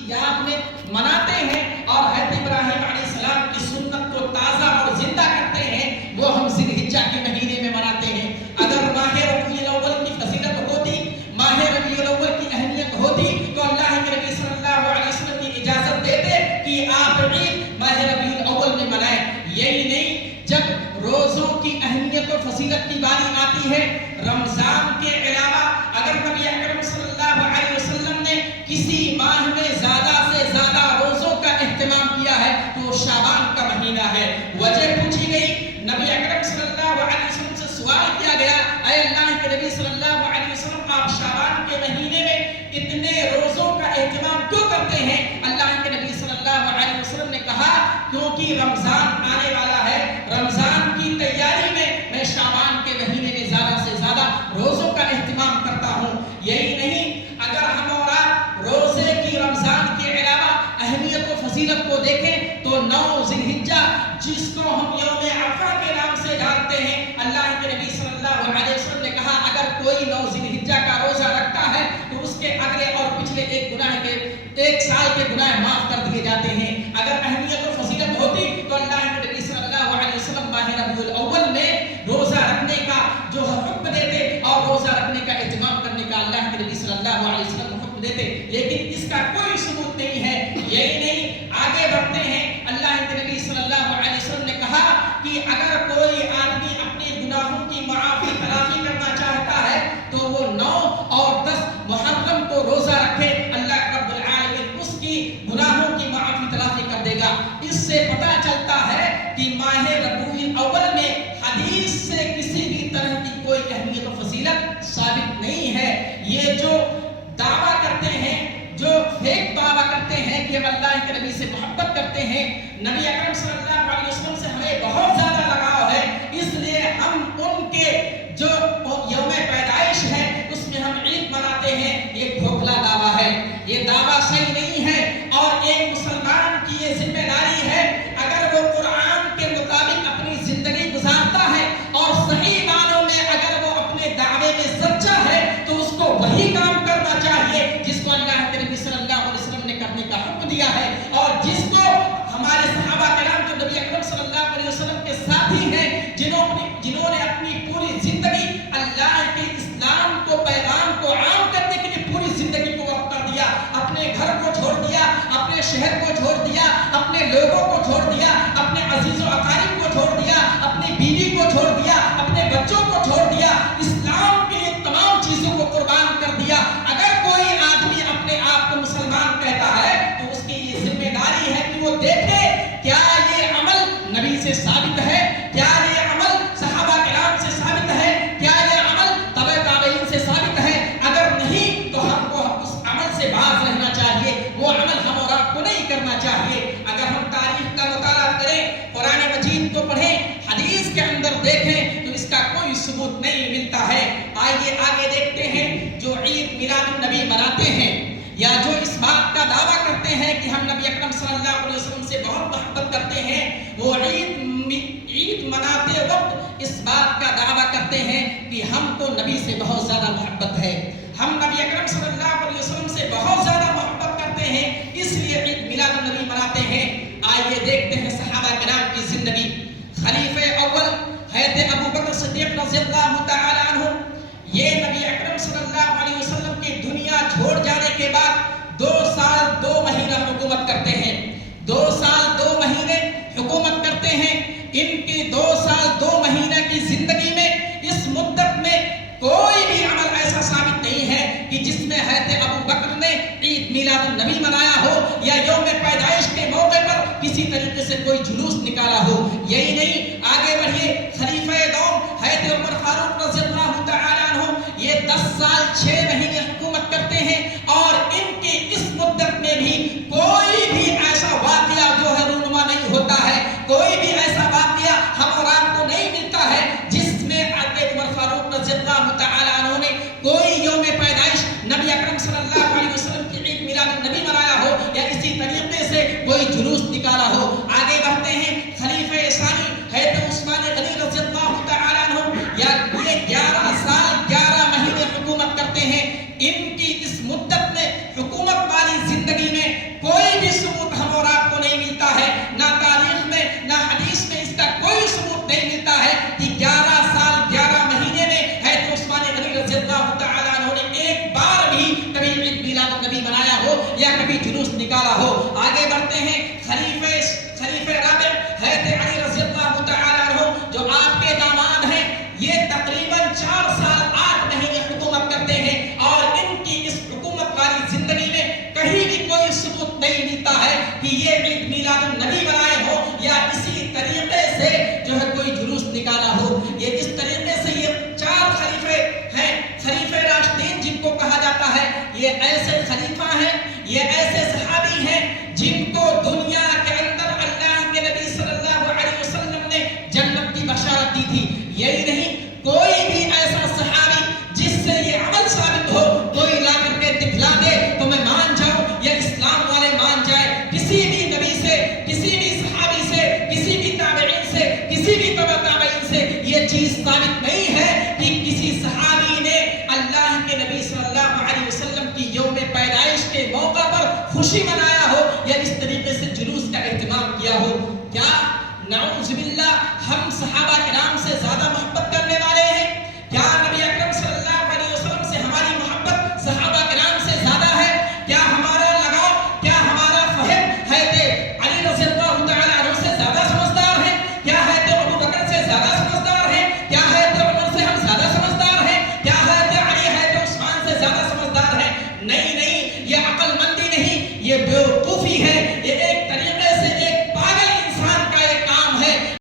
کی یاد میں مناتے ہیں اور حضرت ابراہیم علیہ السلام کی سنت کو تازہ اور زندہ کرتے ہیں، وہ ہم ذی الحجہ کے مہینے میں مناتے ہیں۔ اگر ماہ ربیع الاول کی فضیلت ہوتی، ماہ ربیع الاول کی اہمیت ہوتی تو اللہ کے نبی صلی اللہ علیہ وسلم کی اجازت دیتے کہ آپ عید ماہ ربیع الاول میں منائیں۔ یہی نہیں، جب روزوں کی اہمیت و فضیلت کی باری آتی ہے، رمضان کے علاوہ اگر نبی اکرم صلی اللہ علیہ وسلم نے کسی ماہ میں زیادہ سے زیادہ روزوں کا اہتمام کیا ہے تو وہ شعبان کا مہینہ ہے۔ وجہ پوچھی گئی، نبی اکرم صلی اللہ علیہ وسلم سے سوال کیا گیا، اے اللہ کے نبی صلی اللہ علیہ وسلم، آپ شعبان کے مہینے میں اتنے روزوں کا اہتمام کیوں کرتے ہیں؟ اللہ کے نبی صلی اللہ علیہ وسلم نے کہا، کیونکہ رمضان آنے والا ہے، رمضان کی تیاری میں شعبان کے مہینے میں زیادہ سے زیادہ روزوں کا اہتمام کرتا ہوں۔ یہی نہیں، اگر ہم اور آپ روزے کی رمضان کے علاوہ اہمیت و فضیلت کو دیکھیں تو 9 ذی الحجہ، جس کو ہم یوم عرفہ کے نام سے جانتے ہیں، اللہ کے نبی صلی اللہ علیہ وسلم نے کہا اگر کوئی 9 ذی الحجہ کا روزہ رکھتا ہے تو اس کے اگلے اور پچھلے ایک سال کے گناہ معاف کر دیے جاتے ہیں۔ اگر اہمیت و فضیلت ہوتی تو اللہ کے نبی صلی اللہ علیہ وسلم ماہ ربیع الاول میں روزہ رکھنے کا جو حکم دیتے اور روزہ رکھنے کا اہتمام کرنے کا اللہ کے نبی صلی اللہ علیہ وسلم حکم دیتے، لیکن اس کا کوئی ثبوت نہیں ہے۔ یہی نہیں، آگے بڑھتے ہیں، اللہ کے نبی صلی اللہ علیہ وسلم نے کہا کہ اگر کوئی آدمی اپنے گناہوں کی معافی تلافی کرنا چاہتا ہے تو وہ 9 اور 10 محرم کو روزہ رکھے، اللہ رب العالمین اس کی گناہوں کی معافی تلافی کر دے گا۔ اس سے پتہ چلتا ہے کہ ماہ ربیع الاول میں حدیث سے کسی بھی طرح کی کوئی اہمیت و فضیلت ثابت نہیں ہے۔ یہ جو دعویٰ کرتے ہیں، جو فیک دعویٰ کرتے ہیں کہ ہم اللہ کے نبی سے محبت کرتے ہیں، نبی اکرم صلی اللہ علیہ وسلم سے ہمیں بہت زیادہ لگاؤ ہے، اس لیے ہم ان کے جو یوم پیدائش ہے اس میں ہم عید مناتے ہیں، یہ کھوکھلا دعویٰ ہے، یہ دعویٰ صحیح نہیں ہے۔ اور ایک مسلمان کی یہ ذمہ داری ہے، اگر وہ قرآن کے مطابق اپنی زندگی گزارتا ہے اور صحیح معنوں میں اگر وہ اپنے دعوے میں سچا ہے تو اس کو وہی کام کرنا چاہیے جس کو اللہ کے نبی صلی اللہ علیہ وسلم نے کرنے کا حکم دیا ہے، اور جس کو ہمارے صحابہ کرام جو نبی اکرم صلی اللہ علیہ وسلم کے ساتھی ہیں، جنہوں نے اپنی پوری زندگی اللہ کے اسلام کو، پیغام کو عام کرنے کے لیے پوری زندگی کو وقف کر دیا، اپنے گھر کو چھوڑ دیا، اپنے شہر کو چھوڑ دیا، اپنے لوگوں کو چھوڑ دیا، اپنے عزیز و اقارب کو چھوڑ دیا، اپنی بیوی کو چھوڑ دیا، اپنے بچوں کو چھوڑ دیا، اسلام کے لیے تمام چیزوں کو قربان کر دیا۔ اگر کوئی آدمی اپنے آپ کو مسلمان کہتا ہے تو اس کی یہ ذمہ داری ہے کہ وہ دیکھے کیا یہ عمل نبی سے ثابت ہے، کیا یہ عمل صحابہ کرام سے ثابت ہے، کیا یہ عمل تبع تابعین سے ثابت ہے۔ اگر نہیں تو ہم کو اس عمل سے باز رہنا چاہیے، وہ عمل ہم اور آپ کو نہیں کرنا چاہیے۔ اگر ہم تاریخ کا مطالعہ کریں، قرآن مجید کو پڑھیں، حدیث کے اندر دیکھیں تو اس کا کوئی ثبوت نہیں ملتا ہے۔ آئیے آگے دیکھتے ہیں، جو عید میلاد النبی مناتے ہیں یا جو اس بات کا دعویٰ کرتے ہیں کہ ہم نبی اکرم صلی اللہ علیہ وسلم سے بہت محبت کرتے ہیں، وہ عید مناتے وقت اس بات کا دعویٰ کرتے ہیں کہ ہم کو نبی سے بہت زیادہ محبت ہے، ہم نبی اکرم صلی اللہ علیہ وسلم سے بہت زیادہ محبت کرتے ہیں، اس لیے عید میلاد النبی مناتے ہیں۔ آئیے دیکھتے ہیں صحابہ کرام کی زندگی۔ خلیفہ اول حضرت ابو بکر صدیق رضی اللہ تعالی عنہ، یہ نبی اکرم صلی اللہ علیہ وسلم کی دنیا چھوڑ جانے کے بعد 2 سال 2 مہینہ حکومت کرتے ہیں، 2 سال 2 مہینے حکومت کرتے ہیں۔ ان کی 2 سال 2 مہینہ کی زندگی میں اس مدت میں کوئی بھی عمل ایسا ثابت نہیں ہے کہ جس میں حضرت ابو بکر نے عید میلاد النبی منایا ہو یا یوم پیدائش کے موقع پر کسی طریقے سے کوئی جلوس نکالا ہو۔ یہی نہیں، آگے بڑھیے، خلیفہ دوم حضرت عمر فاروق رضی اللہ تعالی عنہ، یہ 10 سال 6 مہینے حکومت کرتے ہیں، اور ان کی اس مدت میں بھی کوئی بھی ایسا واقعہ جو ہے رونما نہیں ہوتا ہے، کوئی بھی ایسا واقعہ ہم اور آپ کو نہیں ملتا ہے جس میں حضرت عمر فاروق رضی اللہ تعالی عنہ نے کوئی یوم پیدائش نبی اکرم صلی اللہ علیہ وسلم کی عید میلاد النبی منایا ہو یا اسی طریقے سے کوئی جلوس نکالا ہو۔ آگے بڑھتے ہیں، خلیفہ ثانی حضرت عثمان غنی رضی اللہ تعالی عنہ، یا یہ 11 سال 11 مہینے حکومت کرتے ہیں۔ ان کی اس مدت میں حکومت والی زندگی میں یا کبھی جلوس نکالا ہو. آگے بڑھتے ہیں. خلیفہ رابع حضرت علی رضی اللہ تعالی عنہ جو آپ کے داماد ہیں، یہ تقریباً 4 سال 8 مہینے حکومت کرتے ہیں، اور ان کی اس حکومت والی زندگی میں کہیں بھی کوئی ثبوت نہیں ملتا ہے کہ یہ عید میلاد النبی منائے ہو یا اسی طریقے سے جو ہے کوئی جلوس نکالا ہو. یہ اس طریقے سے یہ 4 خلیفے ہیں، خلیفہ راشدین جن کو کہا جاتا ہے. یہ ایسے خلیفہ ہیں، یہ ایسے صحابی ہیں جن کو دنیا کے اندر اللہ کے نبی صلی اللہ علیہ وسلم نے جنت کی بشارت دی تھی. یہی نہیں، کوئی بھی ایسا صحابی جس سے یہ عمل ثابت ہو، کوئی لا کر کے دکھلا دے تو میں مان جاؤں یا اسلام والے مان جائے. کسی بھی نبی سے، کسی بھی صحابی سے، کسی بھی تابعین سے، کسی بھی تبع تابعین سے یہ چیز ثابت نہیں ہے کہ کسی صحابی نے اللہ کے نبی صلی اللہ علیہ وسلم کی یوم پیدائش کے موقع پر خوشی منائی